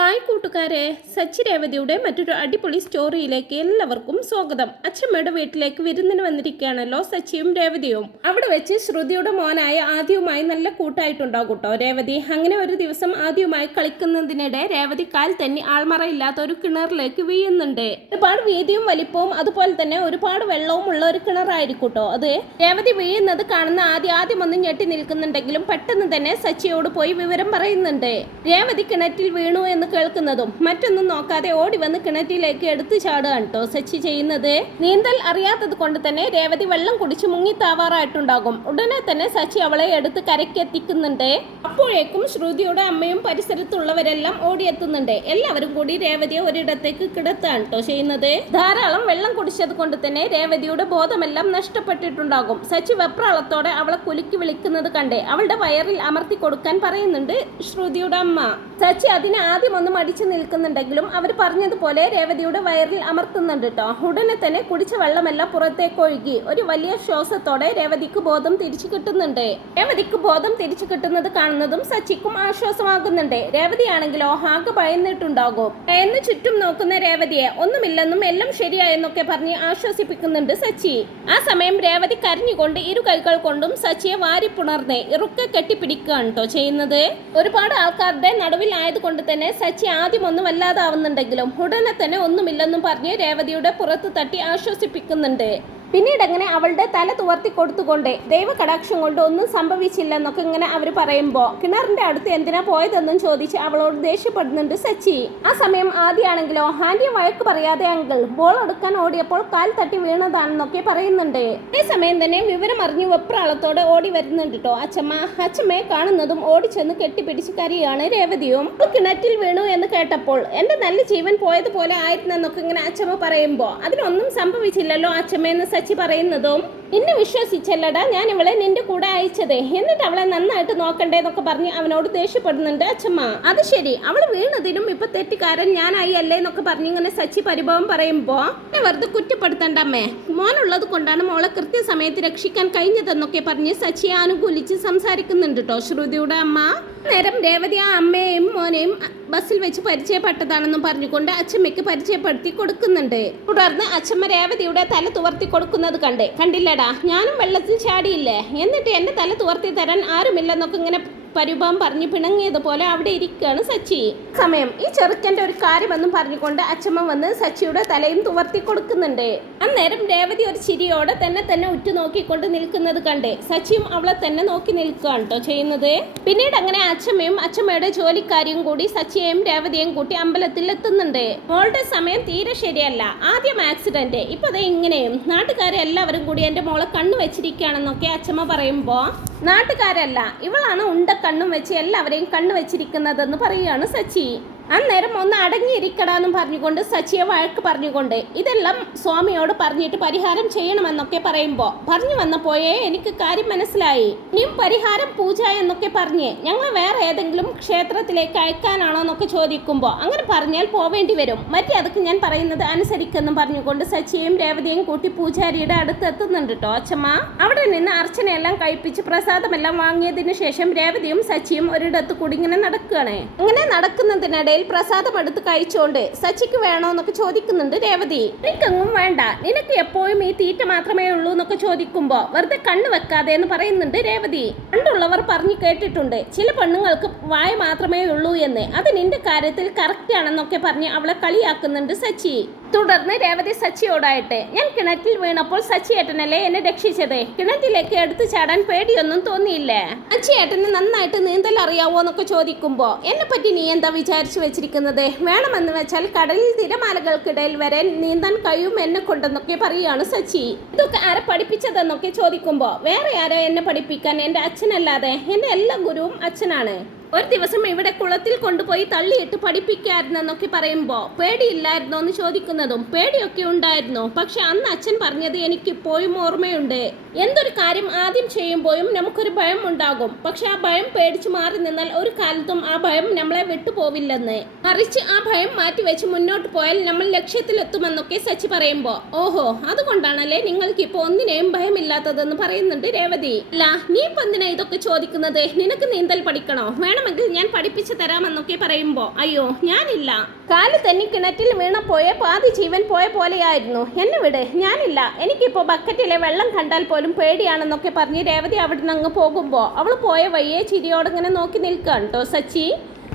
Hi കൂട്ടുകാരെ, സച്ചി രേവതിയുടെ മറ്റൊരു അടിപൊളി സ്റ്റോറിയിലേക്ക് എല്ലാവർക്കും സ്വാഗതം. അച്ഛമ്മയുടെ വീട്ടിലേക്ക് വിരുന്നിന് വന്നിരിക്കുകയാണല്ലോ സച്ചിയും രേവതിയും. അവിടെ വെച്ച് ശ്രുതിയുടെ മോനായ ആദ്യവുമായി നല്ല കൂട്ടായിട്ടുണ്ടാകും കേട്ടോ രേവതി. അങ്ങനെ ഒരു ദിവസം ആദ്യവുമായി കളിക്കുന്നതിനിടെ രേവതി കാൽ തന്നെ ആൾമറയില്ലാത്ത ഒരു കിണറിലേക്ക് വീഴുന്നുണ്ട്. ഒരുപാട് വീതിയും വലിപ്പവും അതുപോലെ തന്നെ ഒരുപാട് വെള്ളവും ഉള്ള ഒരു കിണറായിരിക്കും കേട്ടോ അത്. രേവതി വീഴുന്നത് കാണുന്ന ആദ്യം ഒന്ന് ഞെട്ടി നിൽക്കുന്നുണ്ടെങ്കിലും പെട്ടെന്ന് തന്നെ സച്ചിയോട് പോയി വിവരം പറയുന്നുണ്ട്. രേവതി കിണറ്റിൽ വീണു എന്ന് കേൾക്കുന്നതും മറ്റൊന്നും നോക്കാതെ ഓടി വന്ന് കിണറ്റിലേക്ക് എടുത്തു ചാടുകയാണ് കേട്ടോ സച്ചി ചെയ്യുന്നത്. നീന്തൽ അറിയാത്തത് കൊണ്ട് തന്നെ രേവതി വെള്ളം കുടിച്ച് മുങ്ങി താവാറായിട്ടുണ്ടാകും. ഉടനെ തന്നെ സച്ചി അവളെ എടുത്ത് കരയ്ക്കെത്തിക്കുന്നുണ്ട്. അപ്പോഴേക്കും ശ്രുതിയുടെ അമ്മയും പരിസരത്തുള്ളവരെല്ലാം ഓടിയെത്തുന്നുണ്ട്. എല്ലാവരും കൂടി രേവതിയെ ഒരിടത്തേക്ക് കിടത്താണ് കേട്ടോ ചെയ്യുന്നത്. ധാരാളം വെള്ളം കുടിച്ചത് കൊണ്ട് തന്നെ രേവതിയുടെ ബോധമെല്ലാം നഷ്ടപ്പെട്ടിട്ടുണ്ടാകും. സച്ചി വെപ്രാളത്തോടെ അവളെ കുലുക്കി വിളിക്കുന്നത് കണ്ട് അവളുടെ വയറിൽ അമർത്തി കൊടുക്കാൻ പറയുന്നുണ്ട് ശ്രുതിയുടെ അമ്മ. സച്ചി അതിന് ആദ്യം ഒന്ന് മടിച്ചു നിൽക്കുന്നുണ്ടെങ്കിലും അവർ പറഞ്ഞതുപോലെ രേവതിയുടെ വയറിൽ അമർത്തുന്നുണ്ട് കേട്ടോ. ഉടനെ തന്നെ കുടിച്ച വെള്ളമെല്ലാം പുറത്തേക്ക് ഒഴുകി ഒരു വലിയ ശ്വാസത്തോടെ രേവതിക്ക് ബോധം തിരിച്ചു കിട്ടുന്നുണ്ട്. രേവതിക്ക് ബോധം തിരിച്ചു കിട്ടുന്നത് കാണുന്നതും സച്ചിക്കും ആശ്വാസമാകുന്നുണ്ട്. രേവതിയാണെങ്കിലോ ആകെ ഭയന്നിട്ടുണ്ടാകും. എന്ന് ചുറ്റും നോക്കുന്ന രേവതിയെ ഒന്നുമില്ലെന്നും എല്ലാം ശരിയായെന്നൊക്കെ പറഞ്ഞ് ആശ്വസിപ്പിക്കുന്നുണ്ട് സച്ചി. ആ സമയം രേവതി കരഞ്ഞുകൊണ്ട് ഇരു കൈകൾ കൊണ്ടും സച്ചിയെ വാരിപ്പുണർന്ന് ഇറുക്കെ കെട്ടിപ്പിടിക്കുകയാണ് കേട്ടോ ചെയ്യുന്നത്. ഒരുപാട് ആൾക്കാരുടെ നടുവിൽ ആയതുകൊണ്ട് തന്നെ സച്ചി ആദ്യം ഒന്നും വല്ലാതാവുന്നുണ്ടെങ്കിലും ഉടനെ തന്നെ ഒന്നുമില്ലെന്നും പറഞ്ഞ് രേവതിയുടെ പുറത്ത് തട്ടി ആശ്വസിപ്പിക്കുന്നുണ്ട്. പിന്നീട് അങ്ങനെ അവളുടെ തല തുവർത്തി കൊടുത്തുകൊണ്ട് ദൈവകടാക്ഷം കൊണ്ട് ഒന്നും സംഭവിച്ചില്ലെന്നൊക്കെ ഇങ്ങനെ അവർ പറയുമ്പോൾ കിണറിന്റെ അടുത്ത് എന്തിനാ പോയതെന്നും ചോദിച്ച് അവളോട് ദേഷ്യപ്പെടുന്നുണ്ട് സച്ചി. ആ സമയം ആദ്യമാണെങ്കിലോ ആന്റിയെ വഴക്ക് പറയാതെ അങ്കിൾ ബോൾ എടുക്കാൻ ഓടിയപ്പോൾ കാൽ തട്ടി വീണതാണെന്നൊക്കെ പറയുന്നുണ്ട്. അതേ സമയം തന്നെ വിവരം അറിഞ്ഞ് വെപ്രാളത്തോടെ ഓടി വരുന്നുണ്ട് കേട്ടോ അച്ഛമ്മ. അച്ഛമ്മയെ കാണുന്നതും ഓടിച്ചെന്ന് കെട്ടിപ്പിടിച്ച് കരയാണ് രേവതിയും. കിണറ്റിൽ വീണു എന്ന് കേട്ടപ്പോൾ എന്റെ നല്ല ജീവൻ പോയതുപോലെ ആയിരുന്നെന്നൊക്കെ ഇങ്ങനെ അച്ഛമ്മ പറയുമ്പോൾ അതിനൊന്നും സംഭവിച്ചില്ലല്ലോ അച്ഛമ്മയെന്ന് സച്ചി പറയുന്നതും നിന്നെ വിശ്വസിച്ചല്ലടാ ഞാൻ ഇവളെ നിന്റെ കൂടെ അയച്ചത്, എന്നിട്ട് അവളെ നന്നായിട്ട് നോക്കണ്ടേന്നൊക്കെ പറഞ്ഞ് അവനോട് ദേഷ്യപ്പെടുന്നുണ്ട് അച്ഛമ്മ. അത് ശരി, അവൾ വീണതിനും ഇപ്പൊ തെറ്റുകാരൻ ഞാനായി അല്ലേ എന്നൊക്കെ പറഞ്ഞ് ഇങ്ങനെ സച്ചി പരിഭവം പറയുമ്പോ വെറുതെ കുറ്റപ്പെടുത്തണ്ട അമ്മേ, മോനുള്ളത് കൊണ്ടാണ് മോളെ കൃത്യസമയത്ത് രക്ഷിക്കാൻ കഴിഞ്ഞതെന്നൊക്കെ പറഞ്ഞ് സച്ചിയെ അനുകൂലിച്ച് സംസാരിക്കുന്നുണ്ട് കേട്ടോ ശ്രുതിയുടെ അമ്മ. നേരം രേവതി ആ അമ്മയെയും മോനെയും ബസ്സിൽ വെച്ച് പരിചയപ്പെട്ടതാണെന്നും പറഞ്ഞുകൊണ്ട് അച്ഛമ്മയ്ക്ക് പരിചയപ്പെടുത്തി കൊടുക്കുന്നുണ്ട്. തുടർന്ന് അച്ഛമ്മ രേവതിയുടെ തല തുവർത്തി കൊടുക്കുന്നത് കണ്ടില്ലടാ ഞാനും വെള്ളത്തിൽ ചാടിയില്ലേ, എന്നിട്ട് എന്റെ തല തുവർത്തി തരാൻ ആരുമില്ലെന്നൊക്കെ ഇങ്ങനെ പരിഭവം പറഞ്ഞ് പിണങ്ങിയതുപോലെ അവിടെ ഇരിക്കുകയാണ് സച്ചി. സമയം ഈ ചെറുക്കൻ്റെ ഒരു കാര്യമെന്നും പറഞ്ഞുകൊണ്ട് അച്ഛമ്മ വന്ന് സച്ചിയുടെ തലയും തുവർത്തി കൊടുക്കുന്നുണ്ട്. അന്നേരം രേവതി ഒരു ചിരിയോടെ തന്നെ ഉറ്റുനോക്കിക്കൊണ്ട് നിൽക്കുന്നത് കണ്ട് സച്ചിയും അവളെ തന്നെ നോക്കി നിൽക്കുകയാണ് കേട്ടോ ചെയ്യുന്നത്. പിന്നീട് അങ്ങനെ അച്ഛമ്മയും അച്ഛമ്മയുടെ ജോലിക്കാരിയും കൂടി സച്ചിയെയും രേവതിയെയും കൂട്ടി അമ്പലത്തിൽ എത്തുന്നുണ്ട്. മോളുടെ സമയം തീരെ ശരിയല്ല, ആദ്യം ആക്സിഡന്റ്, ഇപ്പൊ അത് ഇങ്ങനെയും നാട്ടുകാരെല്ലാവരും കൂടി എൻ്റെ മോളെ കണ്ണു വെച്ചിരിക്കുകയാണെന്നൊക്കെ അച്ഛമ്മ പറയുമ്പോൾ നാട്ടുകാരല്ല ഇവളാണ് കണ്ണും വെച്ച് എല്ലാവരെയും കണ്ണു വെച്ചിരിക്കുന്നതെന്ന് പറയുകയാണ് സച്ചി. അന്നേരം ഒന്ന് അടങ്ങിയിരിക്കടാന്നും പറഞ്ഞുകൊണ്ട് സച്ചിയെ വഴക്ക് പറഞ്ഞുകൊണ്ട് ഇതെല്ലാം സ്വാമിയോട് പറഞ്ഞിട്ട് പരിഹാരം ചെയ്യണമെന്നൊക്കെ പറയുമ്പോൾ പറഞ്ഞു വന്നപ്പോഴേ എനിക്ക് കാര്യം മനസ്സിലായി. ഇനിയും പരിഹാരം പൂജ എന്നൊക്കെ പറഞ്ഞ് ഞങ്ങൾ വേറെ ഏതെങ്കിലും ക്ഷേത്രത്തിലേക്ക് അയക്കാനാണോ എന്നൊക്കെ ചോദിക്കുമ്പോൾ അങ്ങനെ പറഞ്ഞാൽ പോവേണ്ടി വരും, മറ്റേ അതൊക്കെ ഞാൻ പറയുന്നത് അനുസരിക്കെന്നും പറഞ്ഞുകൊണ്ട് സച്ചിയെയും രേവതിയെയും കൂട്ടി പൂജാരിയുടെ അടുത്ത് എത്തുന്നുണ്ട് കേട്ടോ അച്ഛമ്മ. അവിടെ നിന്ന് അർച്ചനയെല്ലാം കഴിപ്പിച്ച് പ്രസാദമെല്ലാം വാങ്ങിയതിനു ശേഷം രേവതിയും സച്ചിയും ഒരിടത്ത് കൂടി ഇങ്ങനെ നടക്കുകയാണ്. അങ്ങനെ നടക്കുന്നതിനിടയിൽ പ്രസാദം എടുത്ത് കഴിച്ചോണ്ട് സച്ചിക്ക് വേണോ എന്നൊക്കെ ചോദിക്കുന്നുണ്ട് രേവതി. എനിക്കെങ്ങും വേണ്ട, നിനക്ക് എപ്പോഴും ഈ തീറ്റ മാത്രമേ ഉള്ളൂ എന്നൊക്കെ ചോദിക്കുമ്പോ വെറുതെ കണ്ണു വെക്കാതെ എന്ന് പറയുന്നുണ്ട് രേവതി. പണ്ടുള്ളവർ പറഞ്ഞു കേട്ടിട്ടുണ്ട് ചില പെണ്ണുങ്ങൾക്ക് വായ മാത്രമേ ഉള്ളൂ എന്ന്, അത് നിന്റെ കാര്യത്തിൽ കറക്റ്റ് ആണെന്നൊക്കെ പറഞ്ഞ് അവളെ കളിയാക്കുന്നുണ്ട് സച്ചി. തുടർന്ന് രേവതി സച്ചിയോടായിട്ട് ഞാൻ കിണറ്റിൽ വീണപ്പോൾ സച്ചിയേട്ടനല്ലേ എന്നെ രക്ഷിച്ചത്, കിണറ്റിലേക്ക് എടുത്തു ചാടാൻ പേടിയൊന്നും തോന്നിയില്ലേ, സച്ചിയേട്ടന് നന്നായിട്ട് നീന്തൽ അറിയാവോ എന്നൊക്കെ ചോദിക്കുമ്പോ എന്നെ പറ്റി നീ എന്താ വിചാരിച്ചു വെച്ചിരിക്കുന്നത്, വേണമെന്ന് വെച്ചാൽ കടലിൽ തിരമാലകൾക്കിടയിൽ വരെ നീന്താൻ കഴിയും എന്നെ കൊണ്ടെന്നൊക്കെ പറയുകയാണ് സച്ചി. ഇതൊക്കെ ആരെ പഠിപ്പിച്ചതെന്നൊക്കെ ചോദിക്കുമ്പോ വേറെ ആരോ എന്നെ പഠിപ്പിക്കാൻ, എൻ്റെ അച്ഛനല്ലാതെ എൻ്റെ എല്ലാ ഗുരുവും അച്ഛനാണ്. ഒരു ദിവസം ഇവിടെ കുളത്തിൽ കൊണ്ടുപോയി തള്ളിയിട്ട് പഠിപ്പിക്കായിരുന്നെന്നൊക്കെ പറയുമ്പോൾ പേടിയില്ലായിരുന്നോ എന്ന് ചോദിക്കുന്നതും പേടിയൊക്കെ ഉണ്ടായിരുന്നു, പക്ഷെ അന്ന് അച്ഛൻ പറഞ്ഞത് എനിക്കിപ്പോഴും ഓർമ്മയുണ്ട്. എന്തൊരു കാര്യം ആദ്യം ചെയ്യുമ്പോഴും നമുക്കൊരു ഭയം ഉണ്ടാകും, പക്ഷെ ആ ഭയം പേടിച്ചു മാറി നിന്നാൽ ഒരു കാലത്തും ആ ഭയം നമ്മളെ വിട്ടുപോവില്ലെന്ന്, മറിച്ച് ആ ഭയം മാറ്റിവെച്ച് മുന്നോട്ട് പോയാൽ നമ്മൾ ലക്ഷ്യത്തിലെത്തുമെന്നൊക്കെ സച്ചി പറയുമ്പോൾ ഓഹോ അതുകൊണ്ടാണല്ലേ നിങ്ങൾക്ക് ഇപ്പോൾ ഒന്നിനെയും ഭയമില്ലാത്തതെന്ന് പറയുന്നുണ്ട് രേവതി. അല്ല നീ ഇപ്പം എന്തിനാ ഇതൊക്കെ ചോദിക്കുന്നത്, നിനക്ക് നീന്തൽ പഠിക്കണോ, വേണം വേണമെങ്കിൽ ഞാൻ പഠിപ്പിച്ചു തരാമെന്നൊക്കെ പറയുമ്പോ അയ്യോ ഞാനില്ല, കാല് തന്നെ കിണറ്റിൽ വീണപ്പോയ പാതി ജീവൻ പോയ പോലെയായിരുന്നു, എന്നെ വിട്, ഞാനില്ല, എനിക്കിപ്പോ ബക്കറ്റിലെ വെള്ളം കണ്ടാൽ പോലും പേടിയാണെന്നൊക്കെ പറഞ്ഞ് രേവതി അവിടെ നിന്ന് അങ്ങ് പോകുമ്പോ അവൾ പോയ വഴിയെ ചിരിയോടിങ്ങനെ നോക്കി നിൽക്കുകയാണ് കേട്ടോ സച്ചി.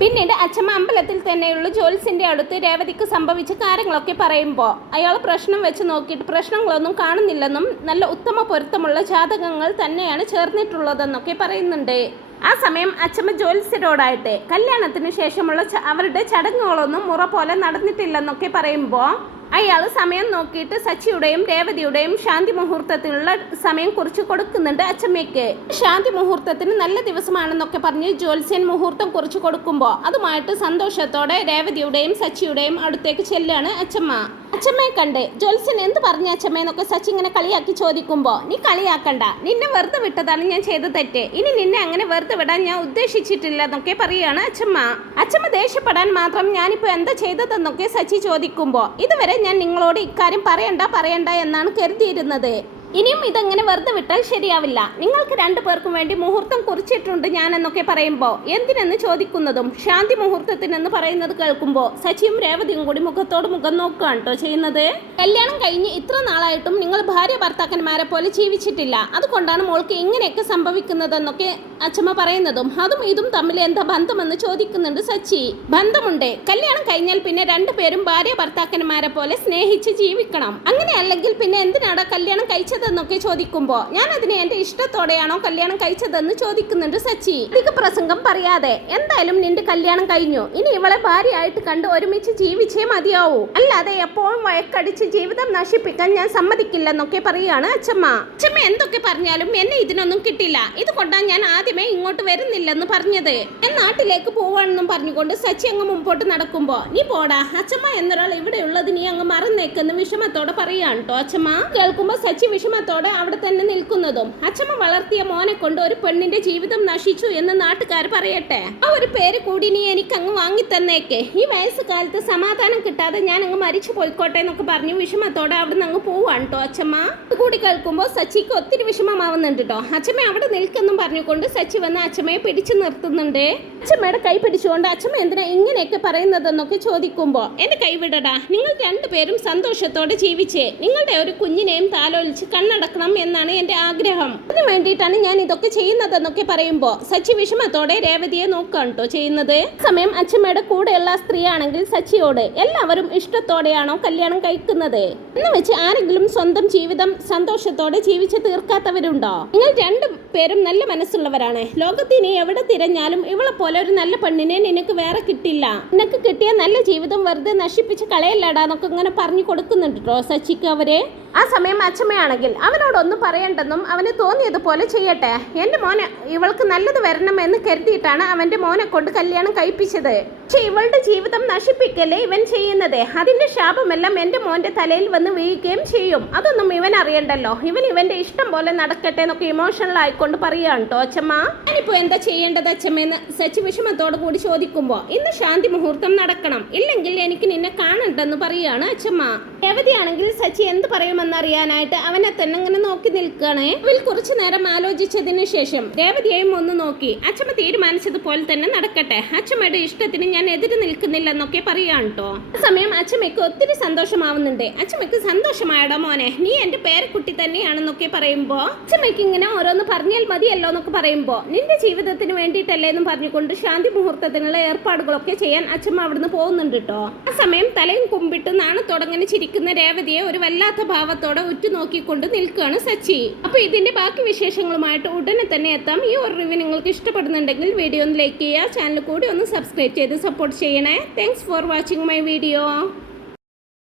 പിന്നീട് അച്ഛമ്മ അമ്പലത്തിൽ തന്നെയുള്ള ജോത്സ്യന്റെ അടുത്ത് രേവതിക്ക് സംഭവിച്ച കാര്യങ്ങളൊക്കെ പറയുമ്പോൾ അയാൾ പ്രശ്നം വെച്ച് നോക്കിയിട്ട് പ്രശ്നങ്ങളൊന്നും കാണുന്നില്ലെന്നും നല്ല ഉത്തമ പൊരുത്തമുള്ള ജാതകങ്ങൾ തന്നെയാണ് ചേർന്നിട്ടുള്ളതെന്നൊക്കെ പറയുന്നുണ്ട്. ആ സമയം അച്ഛമ്മ ജോത്സ്യരോടായിട്ട് കല്യാണത്തിന് ശേഷമുള്ള അവരുടെ ചടങ്ങുകളൊന്നും മുറ പോലെ നടന്നിട്ടില്ലെന്നൊക്കെ പറയുമ്പോൾ അയാൾ സമയം നോക്കിയിട്ട് സച്ചിയുടെയും രേവതിയുടെയും ശാന്തി മുഹൂർത്തത്തിനുള്ള സമയം കുറിച്ച് കൊടുക്കുന്നുണ്ട് അച്ഛമ്മയ്ക്ക്. ശാന്തി മുഹൂർത്തത്തിന് നല്ല ദിവസമാണെന്നൊക്കെ പറഞ്ഞ് ജ്യോത്സ്യൻ മുഹൂർത്തം കുറിച്ച് കൊടുക്കുമ്പോൾ അതുമായിട്ട് സന്തോഷത്തോടെ രേവതിയുടെയും സച്ചിയുടെയും അടുത്തേക്ക് ചെല്ലാണ് അച്ഛമ്മ. അച്ഛമ്മയെ കണ്ട് ജ്യോത്സ്യൻ എന്ത് പറഞ്ഞ അച്ഛമ്മയെന്നൊക്കെ സച്ചി ഇങ്ങനെ കളിയാക്കി ചോദിക്കുമ്പോൾ നീ കളിയാക്കണ്ട, നിന്നെ വെറുതെ വിട്ടതാണ് ഞാൻ ചെയ്ത തെറ്റ്, ഇനി നിന്നെ അങ്ങനെ വെറുതെ വിടാൻ ഞാൻ ഉദ്ദേശിച്ചിട്ടില്ല എന്നൊക്കെ പറയുകയാണ് അച്ഛമ്മ. അച്ഛമ്മ ദേഷ്യപ്പെടാൻ മാത്രം ഞാനിപ്പോൾ എന്താ ചെയ്തതെന്നൊക്കെ സച്ചി ചോദിക്കുമ്പോൾ ഇതുവരെ ഞാൻ നിങ്ങളോട് ഇക്കാര്യം പറയണ്ട എന്നാണ് കരുതിയിരുന്നത്. ഇനിയും ഇതെങ്ങനെ വെറുതെ വിട്ടാൽ ശരിയാവില്ല, നിങ്ങൾക്ക് രണ്ടുപേർക്കും വേണ്ടി മുഹൂർത്തം കുറിച്ചിട്ടുണ്ട് ഞാൻ എന്നൊക്കെ പറയുമ്പോൾ എന്തിനെന്ന് ചോദിക്കുന്നതും ശാന്തി മുഹൂർത്തത്തിനെന്ന് പറയുന്നത് കേൾക്കുമ്പോൾ സച്ചിയും രേവതിയും കൂടി മുഖത്തോട് മുഖം നോക്കുകയാണ് കേട്ടോ ചെയ്യുന്നത്. കല്യാണം കഴിഞ്ഞ് ഇത്ര നാളായിട്ടും നിങ്ങൾ ഭാര്യ ഭർത്താക്കന്മാരെ പോലെ ജീവിച്ചിട്ടില്ല, അതുകൊണ്ടാണ് മോൾക്ക് ഇങ്ങനെയൊക്കെ സംഭവിക്കുന്നതെന്നൊക്കെ അച്ഛമ്മ പറയുന്നതും അതും ഇതും തമ്മിൽ എന്താ ബന്ധമെന്ന് ചോദിക്കുന്നുണ്ട് സച്ചി. ബന്ധമുണ്ട്, കല്യാണം കഴിഞ്ഞാൽ പിന്നെ രണ്ടുപേരും ഭാര്യ ഭർത്താക്കന്മാരെ പോലെ സ്നേഹിച്ച് ജീവിക്കണം, അങ്ങനെ അല്ലെങ്കിൽ പിന്നെ എന്തിനാണ് കല്യാണം കഴിച്ചത് എന്നൊക്കെ ചോദിക്കുമ്പോ ഞാൻ അതിനെ എന്റെ ഇഷ്ടത്തോടെയാണോ കല്യാണം കഴിച്ചതെന്ന് ചോദിക്കുന്നുണ്ട് സച്ചി. അധിക പ്രസംഗം പറയാതെ എന്തായാലും നിന്റെ കല്യാണം കഴിഞ്ഞു, ഇനി ഇവളെ ഭാര്യയായിട്ട് കണ്ട് ഒരുമിച്ച് ജീവിച്ചേ മതിയാവൂ, അല്ലാതെ എപ്പോഴും വഴക്കടിച്ച് ജീവിതം നശിപ്പിക്കാൻ ഞാൻ സമ്മതിക്കില്ലെന്നൊക്കെ പറയുകയാണ് അച്ഛമ്മ. അച്ഛമ്മ എന്തൊക്കെ പറഞ്ഞാലും എന്നെ ഇതിനൊന്നും കിട്ടില്ല, ഇതുകൊണ്ടാണ് ഞാൻ ആദ്യമേ ഇങ്ങോട്ട് വരുന്നില്ലെന്ന് പറഞ്ഞത്. ഞാൻ നാട്ടിലേക്ക് പോവാണെന്നും പറഞ്ഞുകൊണ്ട് സച്ചി അങ്ങ് മുമ്പോട്ട് നടക്കുമ്പോ നീ പോടാ, അച്ഛമ്മ എന്നൊരാൾ ഇവിടെ ഉള്ളത് നീ അങ്ങ് മറന്നേക്കെന്ന് വിഷമത്തോടെ പറയുകയാണ് കേട്ടോ അച്ഛമ്മ. കേൾക്കുമ്പോ സച്ചി വിഷമത്തോടെ അവിടെ തന്നെ നിൽക്കുന്നതും അച്ഛമ്മ വളർത്തിയ മോനെ കൊണ്ട് ഒരു പെണ്ണിന്റെ ജീവിതം നശിച്ചു എന്ന് നാട്ടുകാർ പറയട്ടെ, ആ ഒരു പേര് കൂടി നീ എനിക്ക് അങ്ങ് വാങ്ങി തന്നേക്കെ, ഈ വയസ്സുകാലത്ത് സമാധാനം കിട്ടാതെ ഞാൻ അങ്ങ് മരിച്ചു പോയിക്കോട്ടെ എന്നൊക്കെ പറഞ്ഞു വിഷമത്തോടെ അവിടെ നിന്ന് അങ്ങ് പോവാണ് കേട്ടോ അച്ഛമ്മ. കൂടി കേൾക്കുമ്പോൾ സച്ചിക്ക് ഒത്തിരി വിഷമമാവുന്നുണ്ട് കേട്ടോ. അച്ഛമ്മ അവിടെ നിൽക്കെന്നും പറഞ്ഞുകൊണ്ട് സച്ചി വന്ന് അച്ഛമ്മയെ പിടിച്ചു നിർത്തുന്നുണ്ട്. അച്ഛമ്മയുടെ കൈ പിടിച്ചുകൊണ്ട് അച്ഛമ്മ എന്തിനാ ഇങ്ങനെയൊക്കെ പറയുന്നതെന്നൊക്കെ ചോദിക്കുമ്പോൾ എന്റെ കൈവിടടാ, നിങ്ങൾ രണ്ടുപേരും സന്തോഷത്തോടെ ജീവിച്ചേ നിങ്ങളുടെ ഒരു കുഞ്ഞിനെയും താലോലിച്ച് കണ്ണടക്കണം എന്നാണ് എന്റെ ആഗ്രഹം, അതിനു വേണ്ടിയിട്ടാണ് ഞാൻ ഇതൊക്കെ ചെയ്യുന്നതെന്നൊക്കെ പറയുമ്പോ സച്ചി വിഷമത്തോടെ രേവതിയെ നോക്കുകയാണ് കേട്ടോ ചെയ്യുന്നത്. സമയം അച്ഛമ്മയുടെ കൂടെയുള്ള സ്ത്രീയാണെങ്കിൽ സച്ചിയോട് എല്ലാവരും ഇഷ്ടത്തോടെയാണോ കല്യാണം കഴിക്കുന്നത് എന്ന് വെച്ച് ആരെങ്കിലും സ്വന്തം ജീവിതം സന്തോഷത്തോടെ ജീവിച്ച് തീർക്കാത്തവരുണ്ടോ? നിങ്ങൾ രണ്ടുപേരും നല്ല മനസ്സുള്ളവരാണ്, ലോകത്തിന് എവിടെ തിരഞ്ഞാലും ഇവളെ പോലെ ഒരു നല്ല പെണ്ണിനെ നിനക്ക് വേറെ കിട്ടില്ല, നിനക്ക് കിട്ടിയ നല്ല ജീവിതം വെറുതെ നശിപ്പിച്ച് കളയല്ലടാന്നൊക്കെ ഇങ്ങനെ പറഞ്ഞു കൊടുക്കുന്നുണ്ട് കേട്ടോ സച്ചിക്ക് അവരെ. ആ സമയം അച്ഛമ്മയാണെങ്കിൽ അവനോടൊന്നും പറയണ്ടെന്നും അവന് തോന്നിയതുപോലെ ചെയ്യട്ടെ, എൻ്റെ മോനെ ഇവൾക്ക് നല്ലത് വരണമെന്ന് കരുതിയിട്ടാണ് അവൻ്റെ മോനെ കൊണ്ട് കല്യാണം കഴിപ്പിച്ചത്, പക്ഷെ ഇവളുടെ ജീവിതം നശിപ്പിക്കല്ലേ ഇവൻ ചെയ്യുന്നത്, അതിൻ്റെ ശാപമെല്ലാം എൻ്റെ മോൻ്റെ തലയിൽ വന്ന് വീഴുകയും ചെയ്യും, അതൊന്നും ഇവൻ അറിയണ്ടല്ലോ, ഇവൻ്റെ ഇഷ്ടം പോലെ നടക്കട്ടെ എന്നൊക്കെ ഇമോഷണൽ ആയിക്കൊണ്ട് പറയുകയാണ് കേട്ടോ അച്ഛമ്മ. ഞാനിപ്പോൾ എന്താ ചെയ്യേണ്ടത് അച്ഛമ്മയെന്ന് സച്ചി വിഷമത്തോടു കൂടി ചോദിക്കുമ്പോൾ ഇന്ന് ശാന്തി മുഹൂർത്തം നടക്കണം, ഇല്ലെങ്കിൽ എനിക്ക് നിന്നെ കാണണ്ടെന്ന് പറയുകയാണ് അച്ഛമ്മ. രേവതിയാണെങ്കിൽ സച്ചി എന്ത് പറയുമെന്നറിയാനായിട്ട് അവനെ തന്നെ ഇങ്ങനെ നോക്കി നിൽക്കുകയാണ്. അവൾ കുറച്ചു നേരം ആലോചിച്ചതിന് ശേഷം രേവതിയെയും ഒന്ന് നോക്കി അച്ഛമ്മ തീരുമാനിച്ചതുപോലെ തന്നെ നടക്കട്ടെ, അച്ഛമ്മയുടെ ഇഷ്ടത്തിന് ഞാൻ എതിര് നിൽക്കുന്നില്ലെന്നൊക്കെ പറയുകയാണ് കേട്ടോ. ആ സമയം അച്ഛമ്മയ്ക്ക് ഒത്തിരി സന്തോഷമാവുന്നുണ്ട്. അച്ഛമ്മയ്ക്ക് സന്തോഷമായടോ മോനെ, നീ എൻ്റെ പേരക്കുട്ടി തന്നെയാണെന്നൊക്കെ പറയുമ്പോൾ അച്ഛമ്മയ്ക്ക് ഇങ്ങനെ ഓരോന്ന് പറഞ്ഞാൽ മതിയല്ലോ എന്നൊക്കെ പറയുമ്പോൾ നിന്റെ ജീവിതത്തിന് വേണ്ടിയിട്ടല്ലേ എന്നും പറഞ്ഞുകൊണ്ട് ശാന്തി മുഹൂർത്തത്തിനുള്ള ഏർപ്പാടുകളൊക്കെ ചെയ്യാൻ അച്ഛമ്മ അവിടുന്ന് പോകുന്നുണ്ട് കേട്ടോ. ആ സമയം തലയും കുമ്പിട്ട് നാണത്തോടങ്ങനെ ചിരിക്കുന്ന രേവതിയെ ഒരു വല്ലാത്ത ഭാവത്തോടെ ഉറ്റുനോക്കിക്കൊണ്ട് നിൽക്കുകയാണ് സച്ചി. അപ്പോൾ ഇതിന്റെ ബാക്കി വിശേഷങ്ങളുമായിട്ട് ഉടനെ തന്നെ എത്താം. ഈ ഒരു റിവ്യൂ നിങ്ങൾക്ക് ഇഷ്ടപ്പെടുന്നുണ്ടെങ്കിൽ വീഡിയോ ഒന്ന് ലൈക്ക് ചെയ്യുക, ചാനൽ കൂടി ഒന്ന് സബ്സ്ക്രൈബ് ചെയ്ത് സപ്പോർട്ട് ചെയ്യണേ. Thanks for watching my video.